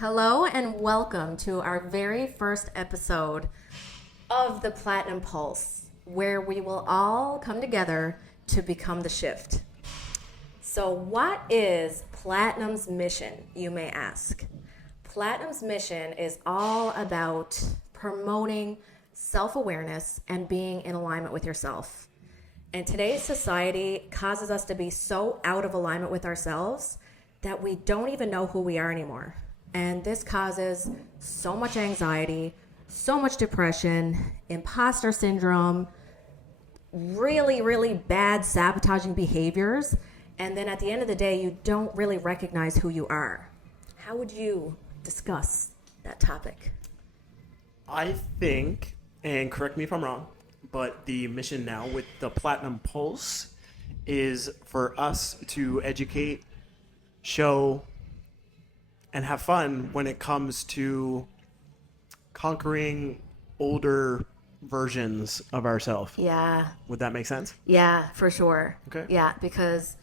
Hello and welcome to our very first episode of the Platinum Pulse, where we will all come together to become the shift. So what is Platinum's mission, you may ask? Platinum's mission is all about promoting self-awareness and being in alignment with yourself. And today's society causes us to be so out of alignment with ourselves that we don't even know who we are anymore. And this causes so much anxiety, so much depression, imposter syndrome, really, really bad sabotaging behaviors. And then at the end of the day, you don't really recognize who you are. How would you discuss that topic? I think, and correct me if I'm wrong, but the mission now with the Platinum Pulse is for us to educate, show, and have fun when it comes to conquering older versions of ourselves. Yeah. Would that make sense? Yeah, for sure. Okay. Yeah, because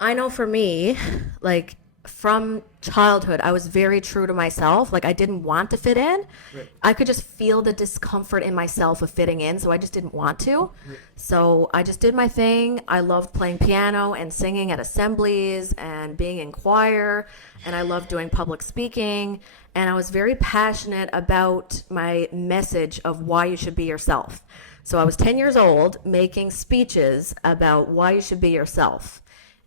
I know for me, like from childhood, I was very true to myself. Like I didn't want to fit in. Right. I could just feel the discomfort in myself of fitting in, so I just didn't want to. Right. So I just did my thing. I loved playing piano and singing at assemblies and being in choir, and I loved doing public speaking, and I was very passionate about my message of why you should be yourself. So I was 10 years old making speeches about why you should be yourself.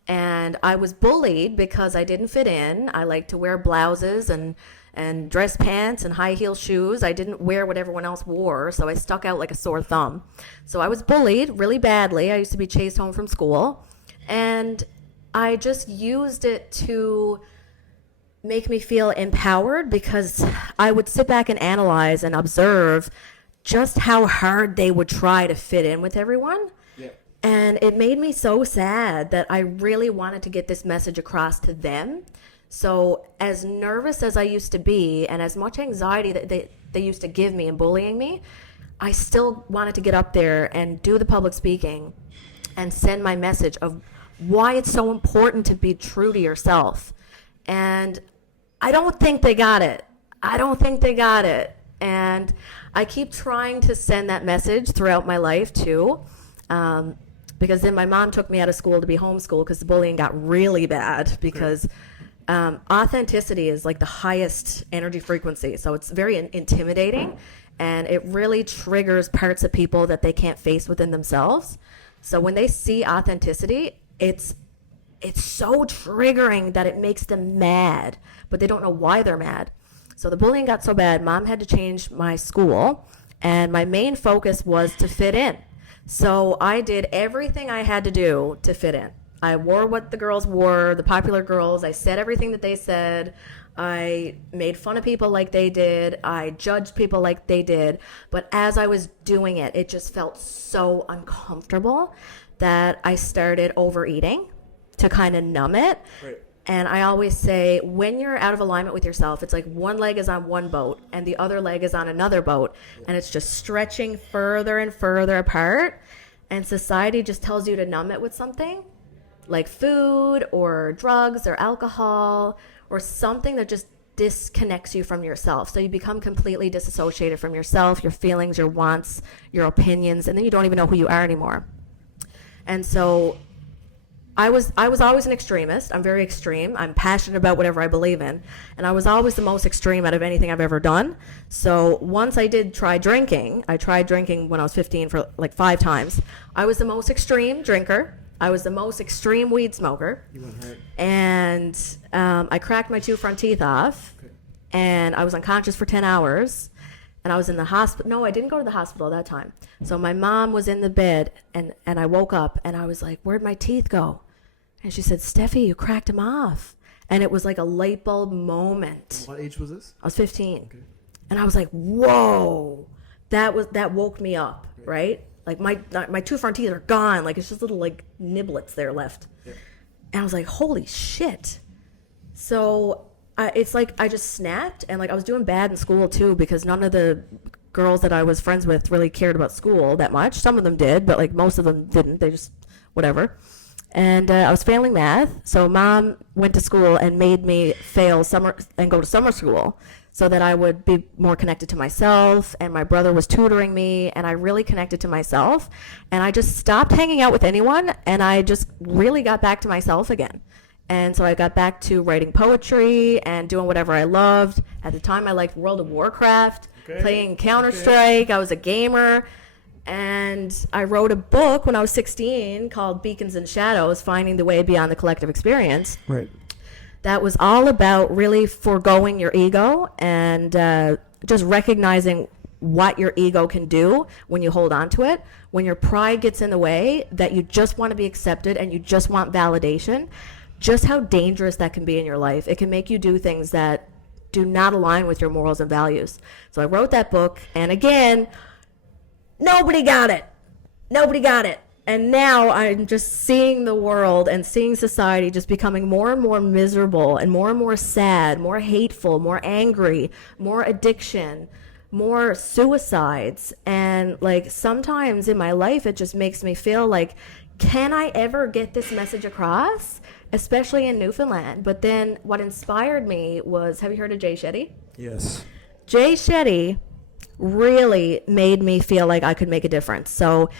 And I was bullied because I didn't fit in. I liked to wear blouses and dress pants and high heel shoes. I didn't wear what everyone else wore, so I stuck out like a sore thumb. So I was bullied really badly. I used to be chased home from school. And I just used it to make me feel empowered because I would sit back and analyze and observe just how hard they would try to fit in with everyone. Yeah. And it made me so sad that I really wanted to get this message across to them. So as nervous as I used to be and as much anxiety that they used to give me and bullying me, I still wanted to get up there and do the public speaking and send my message of why it's so important to be true to yourself. And I don't think they got it. And I keep trying to send that message throughout my life too. Because then my mom took me out of school to be homeschooled because the bullying got really bad because authenticity is like the highest energy frequency. So it's very intimidating, and it really triggers parts of people that they can't face within themselves. So when they see authenticity, it's so triggering that it makes them mad, but they don't know why they're mad. So the bullying got so bad, Mom had to change my school, and my main focus was to fit in. So I did everything I had to do to fit in. I wore what the girls wore, the popular girls. I said everything that they said. I made fun of people like they did. I judged people like they did. But as I was doing it, it just felt so uncomfortable that I started overeating to kind of numb it. Right. And I always say, when you're out of alignment with yourself, it's like one leg is on one boat and the other leg is on another boat. And it's just stretching further and further apart. And society just tells you to numb it with something like food or drugs or alcohol or something that just disconnects you from yourself. So you become completely disassociated from yourself, your feelings, your wants, your opinions, and then you don't even know who you are anymore. And so I was always an extremist. I'm very extreme. I'm passionate about whatever I believe in. And I was always the most extreme out of anything I've ever done. So once I did try drinking, I tried drinking when I was 15 for like 5 times. I was the most extreme drinker. I was the most extreme weed smoker. You went hard. And I cracked my 2 front teeth off. Okay. And I was unconscious for 10 hours. And I was in the hospital. No, I didn't go to the hospital at that time. So my mom was in the bed, and I woke up, and I was like, where'd my teeth go? And she said, Steffi, you cracked them off. And it was like a light bulb moment. What age was this? I was 15. Okay. And I was like, whoa, that woke me up, right? Like my 2 front teeth are gone. Like it's just little like niblets there left. Yeah. And I was like, holy shit. So it's like I just snapped, and like I was doing bad in school too because none of the girls that I was friends with really cared about school that much. Some of them did, but like most of them didn't. They just whatever. And I was failing math, so Mom went to school and made me fail summer and go to summer school so that I would be more connected to myself. And my brother was tutoring me, and I really connected to myself. And I just stopped hanging out with anyone, and I just really got back to myself again. And so I got back to writing poetry and doing whatever I loved. At the time, I liked World of Warcraft, playing Counter-Strike. I was a gamer. And I wrote a book when I was 16 called Beacons and Shadows, Finding the Way Beyond the Collective Experience. Right. That was all about really foregoing your ego and just recognizing what your ego can do when you hold on to it. When your pride gets in the way, that you just want to be accepted and you just want validation, just how dangerous that can be in your life. It can make you do things that do not align with your morals and values. So I wrote that book, and again, nobody got it. Nobody got it. And now I'm just seeing the world and seeing society just becoming more and more miserable and more sad, more hateful, more angry, more addiction, more suicides. And like sometimes in my life, it just makes me feel like, can I ever get this message across? Especially in Newfoundland. But then what inspired me was, have you heard of Jay Shetty? Yes. Jay Shetty really made me feel like I could make a difference. So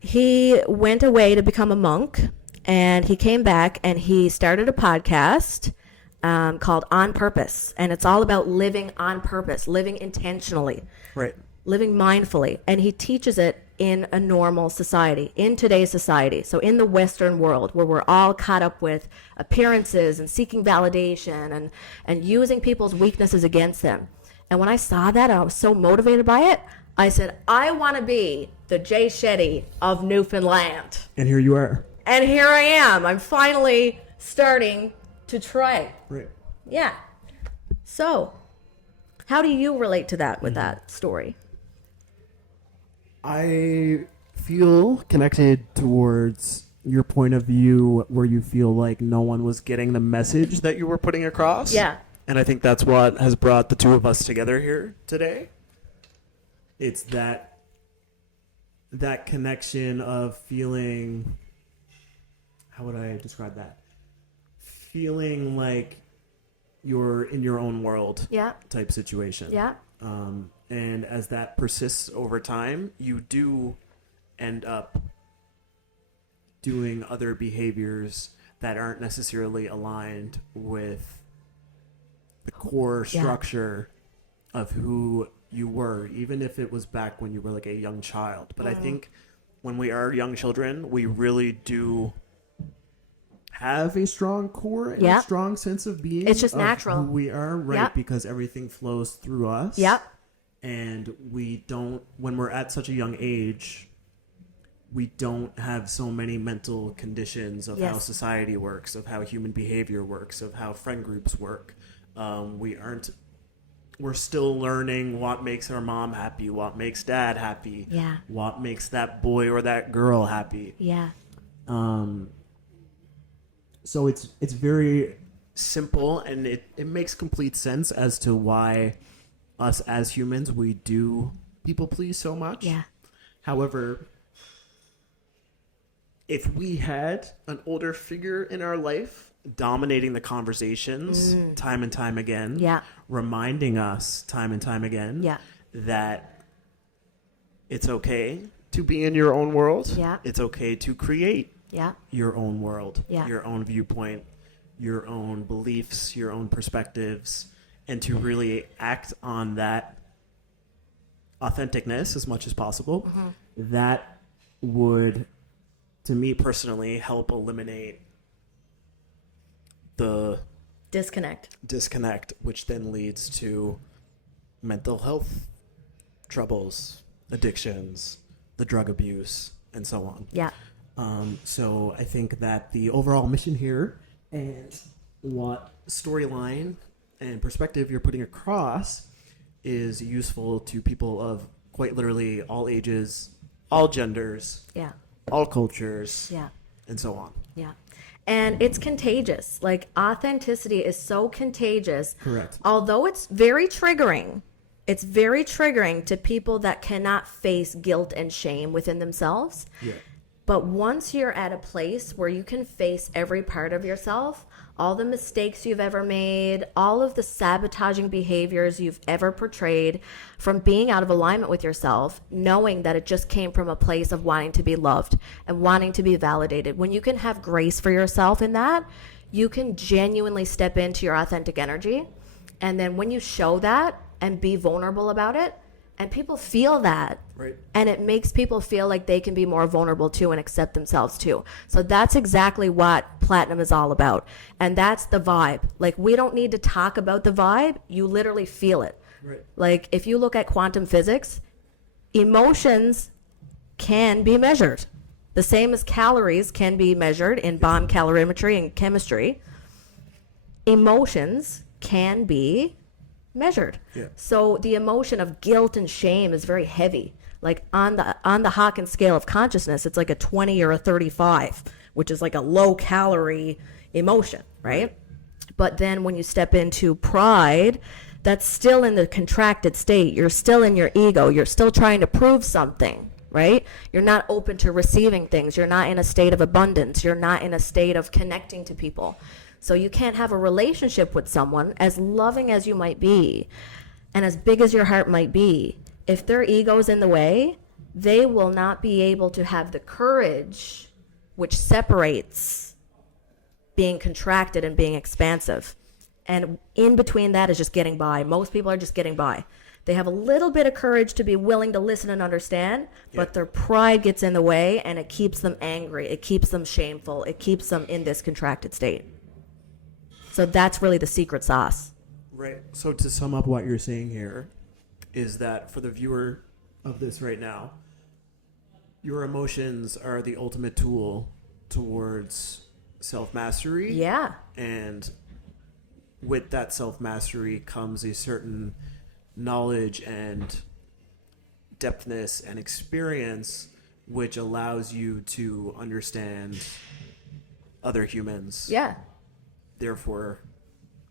he went away to become a monk, and he came back and he started a podcast called On Purpose. And it's all about living on purpose, living intentionally, Right. living mindfully. And he teaches it in a normal society, in today's society. So in the Western world, where we're all caught up with appearances and seeking validation and using people's weaknesses against them. And when I saw that, I was so motivated by it. I said, I want to be the Jay Shetty of Newfoundland. And here you are. And here I am. I'm finally starting to try. Right. Yeah. So, how do you relate to that with that story? I feel connected towards your point of view where you feel like no one was getting the message that you were putting across. Yeah. And I think that's what has brought the two of us together here today. It's that connection of feeling, how would I describe that? Feeling like you're in your own world. Yeah. Type situation. Yeah. And as that persists over time, you do end up doing other behaviors that aren't necessarily aligned with the core structure of who you were, even if it was back when you were like a young child. But I think when we are young children, we really do have a strong core and a strong sense of being. It's just of natural. Who we are, right? Because everything flows through us. Yep. And we don't, when we're at such a young age, we don't have so many mental conditions of how society works, of how human behavior works, of how friend groups work. We're still learning what makes our mom happy, what makes dad happy, what makes that boy or that girl happy. Yeah. So it's very simple, and it makes complete sense as to why us as humans, we do people please so much. Yeah. However, if we had an older figure in our life dominating the conversations time and time again, reminding us time and time again that it's okay to be in your own world. It's okay to create your own world, your own viewpoint, your own beliefs, your own perspectives, and to really act on that authenticness as much as possible. That would, to me personally, help eliminate the disconnect, which then leads to mental health troubles, addictions, the drug abuse, and so on. So I think that the overall mission here and what storyline and perspective you're putting across is useful to people of quite literally all ages, all genders, all cultures, and so on. And it's contagious. Like, authenticity is so contagious. Correct. Although it's very triggering. It's very triggering to people that cannot face guilt and shame within themselves. But once you're at a place where you can face every part of yourself, all the mistakes you've ever made, all of the sabotaging behaviors you've ever portrayed, from being out of alignment with yourself, knowing that it just came from a place of wanting to be loved and wanting to be validated. When you can have grace for yourself in that, you can genuinely step into your authentic energy. And then when you show that and be vulnerable about it, and people feel that, Right. and it makes people feel like they can be more vulnerable too and accept themselves too. So that's exactly what Platinum is all about. And that's the vibe. Like, we don't need to talk about the vibe. You literally feel it. Right. Like, if you look at quantum physics, emotions can be measured. The same as calories can be measured in bomb calorimetry and chemistry. Emotions can be measured. Yeah. So the emotion of guilt and shame is very heavy. Like on the Hawkins scale of consciousness, it's like a 20 or a 35, which is like a low calorie emotion, right? But then when you step into pride, that's still in the contracted state. You're still in your ego. You're still trying to prove something, right? You're not open to receiving things. You're not in a state of abundance. You're not in a state of connecting to people. So you can't have a relationship with someone, as loving as you might be and as big as your heart might be. If their ego's in the way, they will not be able to have the courage which separates being contracted and being expansive. And in between that is just getting by. Most people are just getting by. They have a little bit of courage to be willing to listen and understand, but their pride gets in the way, and it keeps them angry. It keeps them shameful. It keeps them in this contracted state. So that's really the secret sauce. Right. So to sum up what you're saying here is that for the viewer of this right now, your emotions are the ultimate tool towards self-mastery. Yeah. And with that self-mastery comes a certain knowledge and depthness and experience which allows you to understand other humans. Yeah. Therefore,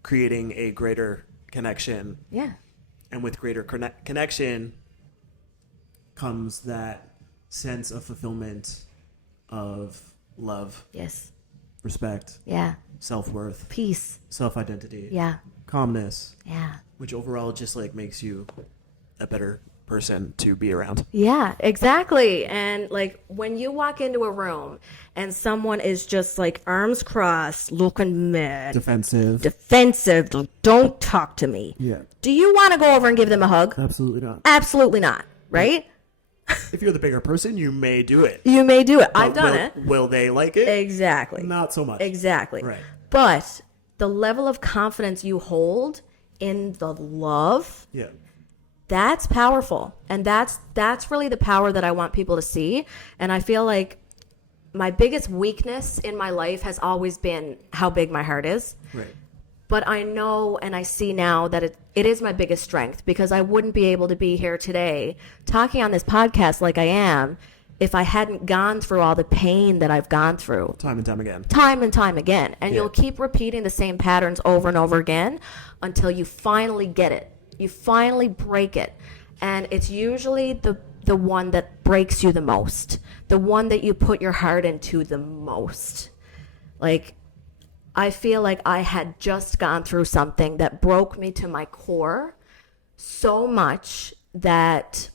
creating a greater connection. Yeah. And with greater connection comes that sense of fulfillment, of love, Yes. respect, Yeah. self-worth, Peace. self-identity, Yeah. calmness, Yeah. which overall just like makes you a better person to be around. Yeah, exactly. And like when you walk into a room and someone is just like arms crossed, looking mad, defensive, like, don't talk to me. Yeah. Do you want to go over and give them a hug? Absolutely not. Absolutely not. Right? If you're the bigger person, you may do it. You may do it. I've But done it. Will they like it? Exactly. Not so much. Exactly. Right. But the level of confidence you hold in the love, Yeah. that's powerful. And that's really the power that I want people to see. And I feel like my biggest weakness in my life has always been how big my heart is. Right. But I know and I see now that it is my biggest strength, because I wouldn't be able to be here today talking on this podcast like I am if I hadn't gone through all the pain that I've gone through. Time and time again. Time and time again. And Yeah. you'll keep repeating the same patterns over and over again until you finally get it. You finally break it. And it's usually the one that breaks you the most. The one that you put your heart into the most. Like, I feel like I had just gone through something that broke me to my core so much that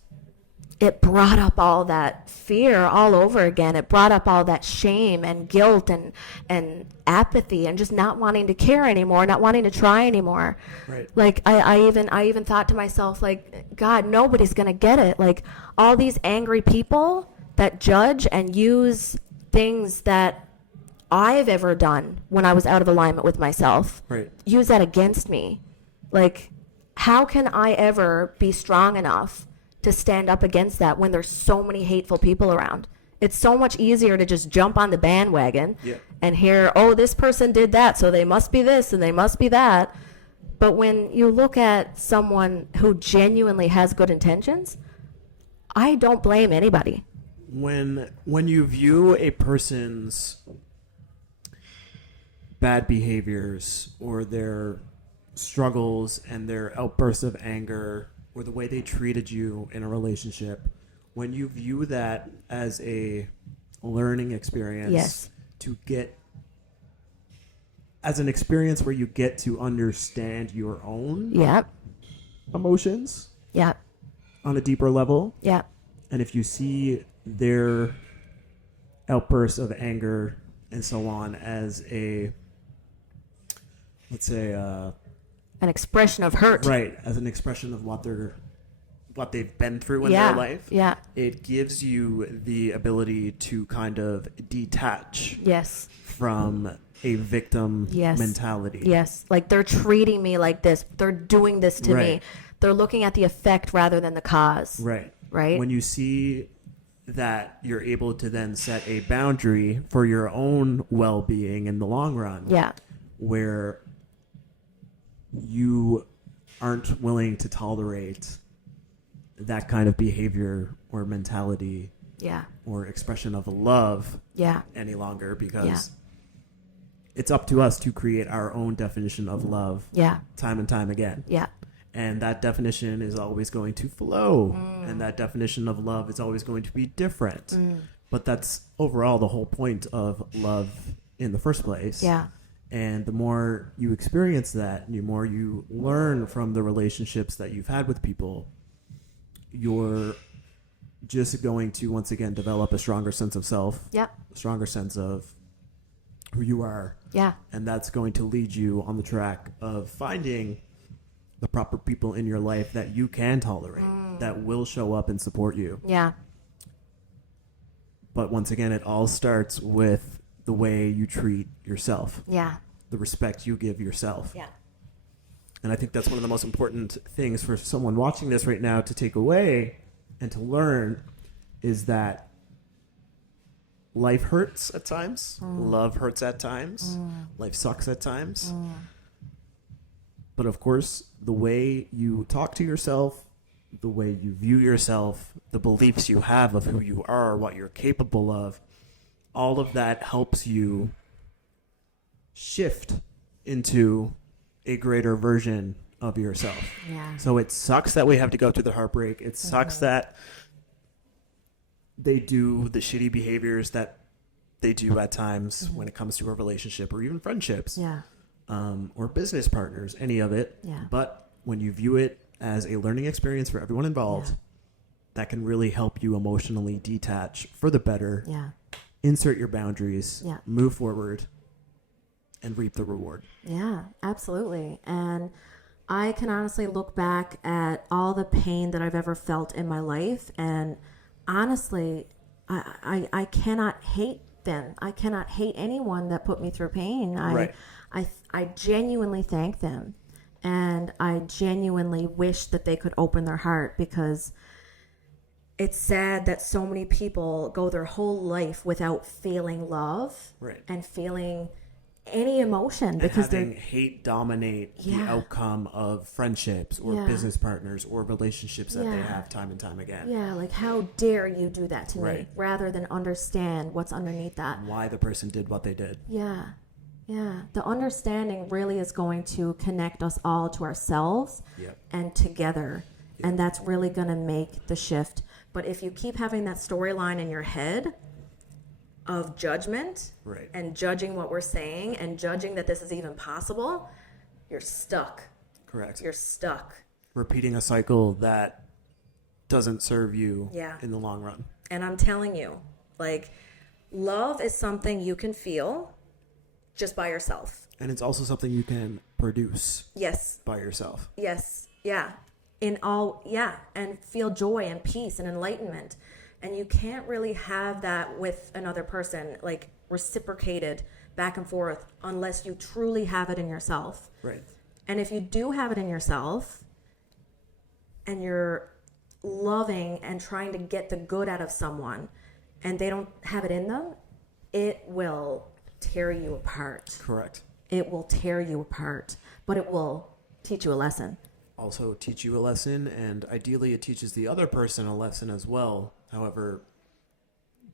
it brought up all that fear all over again. It brought up all that shame and guilt and apathy and just not wanting to care anymore, not wanting to try anymore. Right. Like I even thought to myself, like, God, nobody's gonna get it. Like all these angry people that judge and use things that I've ever done when I was out of alignment with myself, Right. use that against me. Like, how can I ever be strong enough to stand up against that when there's so many hateful people around? It's so much easier to just jump on the bandwagon and hear, oh, this person did that, so they must be this and they must be that. But when you look at someone who genuinely has good intentions, I don't blame anybody. When you view a person's bad behaviors or their struggles and their outbursts of anger or the way they treated you in a relationship, when you view that as a learning experience Yes. to get as an experience where you get to understand your own Yep. emotions Yep. on a deeper level. Yep. And if you see their outbursts of anger and so on as a, let's say, An expression of hurt. right, as an expression of what they've been through in Yeah. their life, Yeah. it gives you the ability to kind of detach Yes. from a victim Yes. mentality. Yes. Like they're treating me like this. They're doing this to me. Right. They're looking at the effect rather than the cause. Right. Right. When you see that, you're able to then set a boundary for your own well-being in the long run. Yeah. Where you aren't willing to tolerate that kind of behavior or mentality Yeah. or expression of love Yeah. any longer, because Yeah. it's up to us to create our own definition of love Yeah. time and time again. Yeah. And that definition is always going to flow. And that definition of love is always going to be different. But that's overall the whole point of love in the first place. Yeah. And the more you experience that, and the more you learn from the relationships that you've had with people, you're just going to once again develop a stronger sense of self, Yep. a stronger sense of who you are. Yeah. And that's going to lead you on the track of finding the proper people in your life that you can tolerate, that will show up and support you. Yeah. But once again, it all starts with the way you treat yourself, Yeah. the respect you give yourself. Yeah. And I think that's one of the most important things for someone watching this right now to take away and to learn, is that life hurts at times, love hurts at times, life sucks at times. But of course, the way you talk to yourself, the way you view yourself, the beliefs you have of who you are, what you're capable of, all of that helps you shift into a greater version of yourself. Yeah. So it sucks that we have to go through the heartbreak. It sucks that they do the shitty behaviors that they do at times when it comes to a relationship or even friendships. Yeah. Or business partners, any of it. Yeah. But when you view it as a learning experience for everyone involved, Yeah. that can really help you emotionally detach for the better, Yeah. insert your boundaries, Yeah. move forward, and reap the reward. Yeah, absolutely. And I can honestly look back at all the pain that I've ever felt in my life, and honestly, I cannot hate them. I cannot hate anyone that put me through pain. Right. I genuinely thank them, and I genuinely wish that they could open their heart, because it's sad that so many people go their whole life without feeling love, Right. and feeling any emotion, And because having they're hate dominate the Yeah. outcome of friendships or Yeah. business partners or relationships that they Yeah. have time and time again. yeah, like, how dare you do that to me, Right. rather than understand what's underneath that. Why the person did what they did. Yeah. Yeah. The understanding really is going to connect us all to ourselves Yep. and together. Yep. And that's really going to make the shift. But if you keep having that storyline in your head of judgment, Right. and judging what we're saying and judging that this is even possible, you're stuck. Correct. You're stuck. Repeating a cycle that doesn't serve you Yeah. in the long run. And I'm telling you, like, love is something you can feel just by yourself. And it's also something you can produce Yes. by yourself. Yes. Yeah. And feel joy and peace and enlightenment. And you can't really have that with another person, like reciprocated back and forth, unless you truly have it in yourself. Right. And if you do have it in yourself, and you're loving and trying to get the good out of someone, and they don't have it in them, it will tear you apart. Correct. It will tear you apart, but it will teach you a lesson. Also teach you a lesson, and ideally it teaches the other person a lesson as well. However,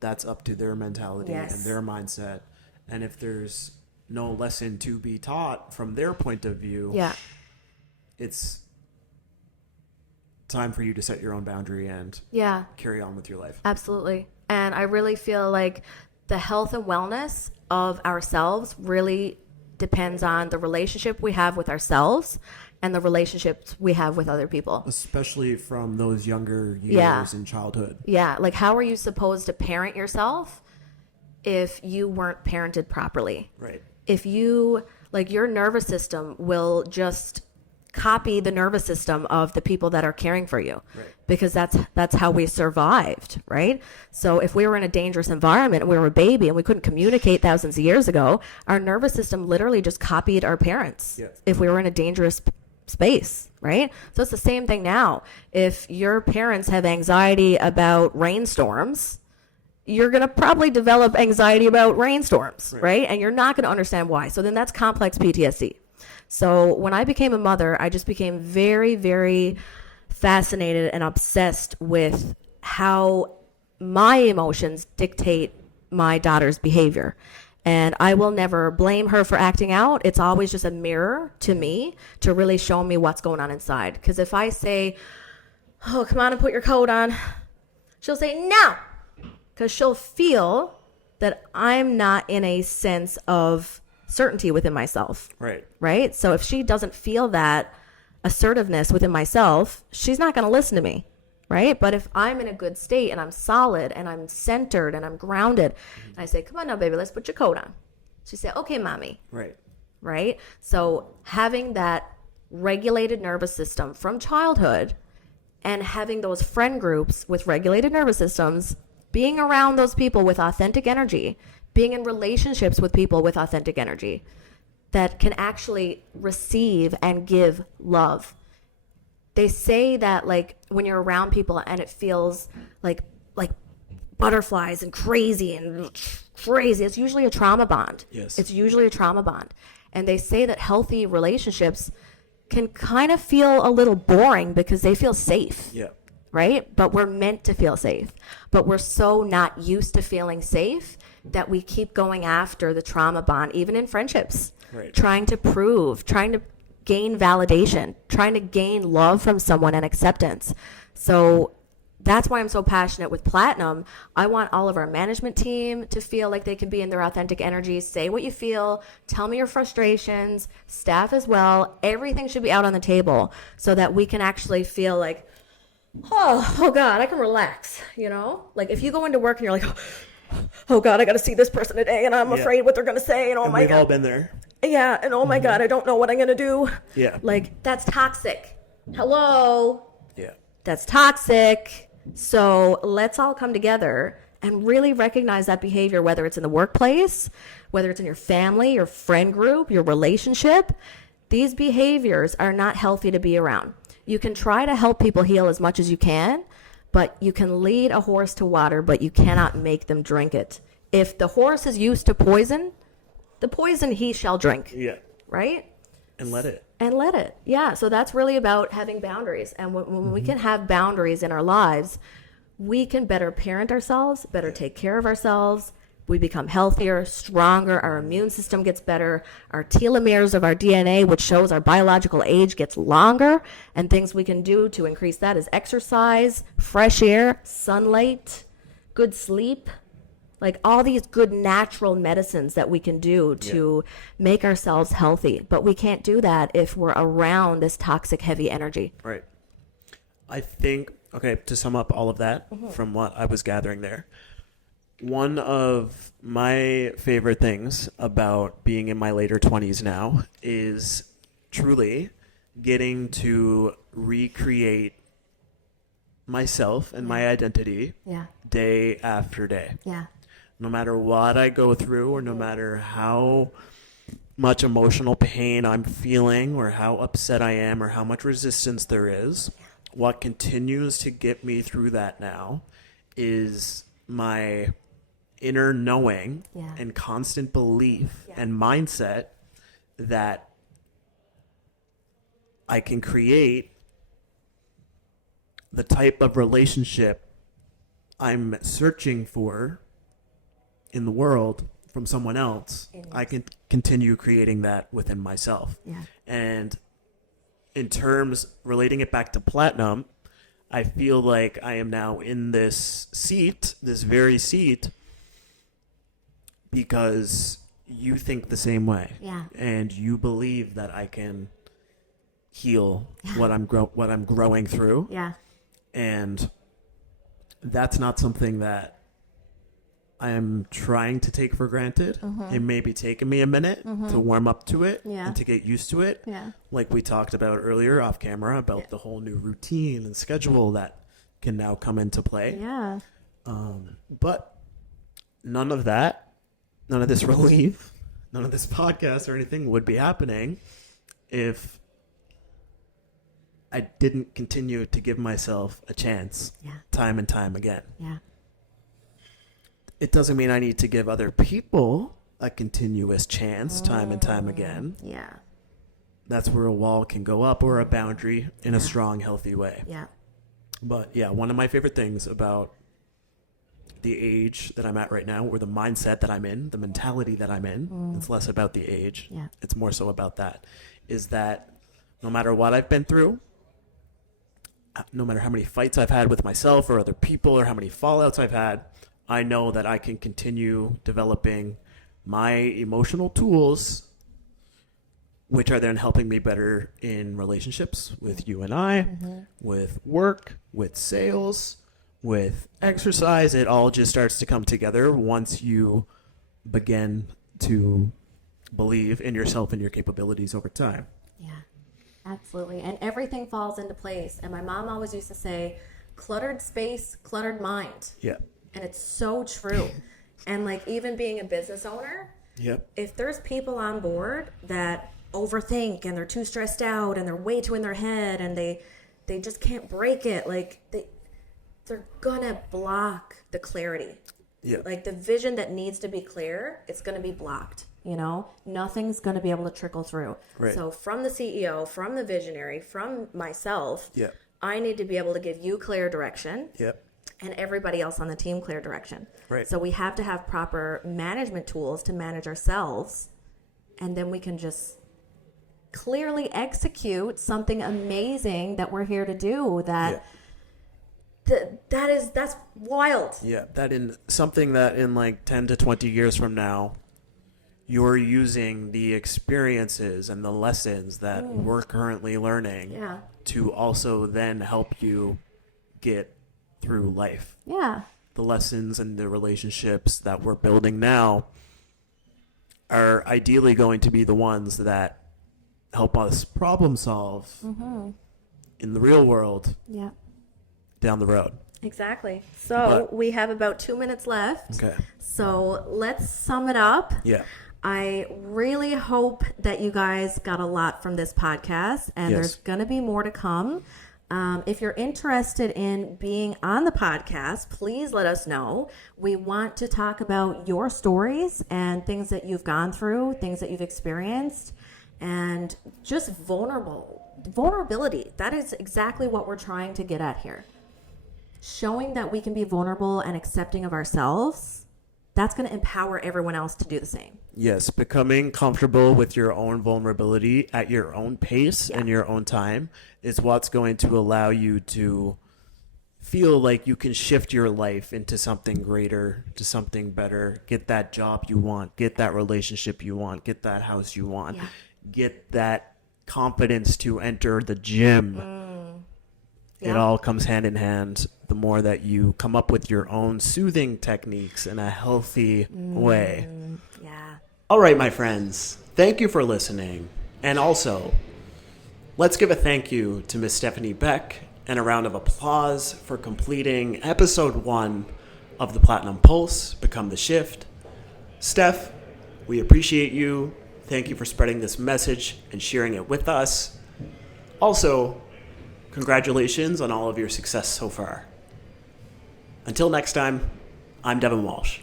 that's up to their mentality Yes. and their mindset. And if there's no lesson to be taught from their point of view, Yeah. it's time for you to set your own boundary and Yeah. carry on with your life. Absolutely. And I really feel like the health and wellness of ourselves really depends on the relationship we have with ourselves and the relationships we have with other people. Especially from those younger years Yeah. in childhood. Yeah, like how are you supposed to parent yourself if you weren't parented properly? Right. If you, like, your nervous system will just copy the nervous system of the people that are caring for you. Right. Because that's how we survived, right? So if we were in a dangerous environment and we were a baby and we couldn't communicate thousands of years ago, our nervous system literally just copied our parents. Yes. If we were in a dangerous space, right? So it's the same thing now. If your parents have anxiety about rainstorms, you're going to probably develop anxiety about rainstorms, right? And you're not going to understand why. So then that's complex PTSD. So when I became a mother, I just became very, very fascinated and obsessed with how my emotions dictate my daughter's behavior. And I will never blame her for acting out. It's always just a mirror to me to really show me what's going on inside. Because if I say, oh, come on and put your coat on, she'll say, no. Because she'll feel that I'm not in a sense of certainty within myself. Right. Right? So if she doesn't feel that assertiveness within myself, she's not going to listen to me. Right? But if I'm in a good state and I'm solid and I'm centered and I'm grounded, and I say, come on now, baby, let's put your coat on. She say, okay, mommy. Right. Right? So having that regulated nervous system from childhood and having those friend groups with regulated nervous systems, being around those people with authentic energy, being in relationships with people with authentic energy that can actually receive and give love. They say that, like, when you're around people and it feels like butterflies and crazy, it's usually a trauma bond. Yes. It's usually a trauma bond. And they say that healthy relationships can kind of feel a little boring because they feel safe. Yeah. Right? But we're meant to feel safe. But we're so not used to feeling safe that we keep going after the trauma bond, even in friendships. Right. Trying to prove, trying to gain validation, trying to gain love from someone and acceptance. So that's why I'm so passionate with Platinum. I want all of our management team to feel like they can be in their authentic energy. Say what you feel. Tell me your frustrations. Staff as well. Everything should be out on the table so that we can actually feel like, oh God, I can relax, you know? Like if you go into work and you're like, oh God, I got to see this person today and I'm afraid what they're going to say and oh And my we've God. all been there. Yeah, and oh my God, I don't know what I'm going to do. Yeah. Like, that's toxic. Hello? Yeah. That's toxic. So let's all come together and really recognize that behavior, whether it's in the workplace, whether it's in your family, your friend group, your relationship. These behaviors are not healthy to be around. You can try to help people heal as much as you can, but you can lead a horse to water, but you cannot make them drink it. If the horse is used to poison, the poison he shall drink. Yeah. Right? And let it. And let it. Yeah. So that's really about having boundaries. And when we can have boundaries in our lives, we can better parent ourselves, better take care of ourselves. We become healthier, stronger. Our immune system gets better. Our telomeres of our DNA, which shows our biological age, gets longer. And things we can do to increase that is exercise, fresh air, sunlight, good sleep. Like all these good natural medicines that we can do to make ourselves healthy. But we can't do that if we're around this toxic, heavy energy. Right. I think, okay, to sum up all of that from what I was gathering there, one of my favorite things about being in my later 20s now is truly getting to recreate myself and my identity day after day. Yeah. No matter what I go through or no matter how much emotional pain I'm feeling or how upset I am or how much resistance there is, what continues to get me through that now is my inner knowing and constant belief and mindset that I can create the type of relationship I'm searching for in the world from someone else. I can continue creating that within myself. Yeah. And in terms relating it back to Platinum, I feel like I am now in this seat, this very seat, because you think the same way. Yeah. And you believe that I can heal what I'm growing through. Yeah. And that's not something that I am trying to take for granted. It may be taking me a minute to warm up to it Yeah. and to get used to it. Yeah. Like we talked about earlier off camera about the whole new routine and schedule that can now come into play. Yeah. But none of that, none of this relief, none of this podcast or anything would be happening if I didn't continue to give myself a chance time and time again. Yeah. It doesn't mean I need to give other people a continuous chance time and time again. Yeah. That's where a wall can go up or a boundary in a strong, healthy way. Yeah. But yeah, one of my favorite things about the age that I'm at right now, or the mindset that I'm in, the mentality that I'm in, it's less about the age. Yeah. It's more so about that, is that no matter what I've been through, no matter how many fights I've had with myself or other people or how many fallouts I've had, I know that I can continue developing my emotional tools, which are then helping me better in relationships with you and I, with work, with sales, with exercise. It all just starts to come together once you begin to believe in yourself and your capabilities over time. Yeah. Absolutely. And everything falls into place. And my mom always used to say, cluttered space, cluttered mind. Yeah. And it's so true. And like even being a business owner, Yep. if there's people on board that overthink and they're too stressed out and they're way too in their head and they just can't break it, like they're gonna block the clarity. Yep. Like the vision that needs to be clear, it's gonna be blocked. You know, nothing's going to be able to trickle through. Right. So from the CEO, from the visionary, from myself, Yep. I need to be able to give you clear direction. Yep. And everybody else on the team clear direction. Right. So we have to have proper management tools to manage ourselves, and then we can just clearly execute something amazing that we're here to do. That's wild. Yeah. That in something that in like 10 to 20 years from now, you're using the experiences and the lessons that we're currently learning to also then help you get through life. Yeah. The lessons and the relationships that we're building now are ideally going to be the ones that help us problem solve in the real world Yeah. down the road. Exactly. So we have about 2 minutes left. Okay. So let's sum it up. Yeah. I really hope that you guys got a lot from this podcast, and Yes. there's going to be more to come. If you're interested in being on the podcast, please let us know. We want to talk about your stories and things that you've gone through, things that you've experienced, and just vulnerability. That is exactly what we're trying to get at here. Showing that we can be vulnerable and accepting of ourselves, that's going to empower everyone else to do the same. Yes, becoming comfortable with your own vulnerability at your own pace and your own time is what's going to allow you to feel like you can shift your life into something greater, to something better, get that job you want, get that relationship you want, get that house you want, get that confidence to enter the gym. It all comes hand in hand. The more that you come up with your own soothing techniques in a healthy way. Yeah. All right, my friends, thank you for listening. And also, let's give a thank you to Miss Stephanie Beck and a round of applause for completing episode 1 of the Platinum Pulse, Become the Shift. Steph, we appreciate you. Thank you for spreading this message and sharing it with us. Also, congratulations on all of your success so far. Until next time, I'm Devon Walsh.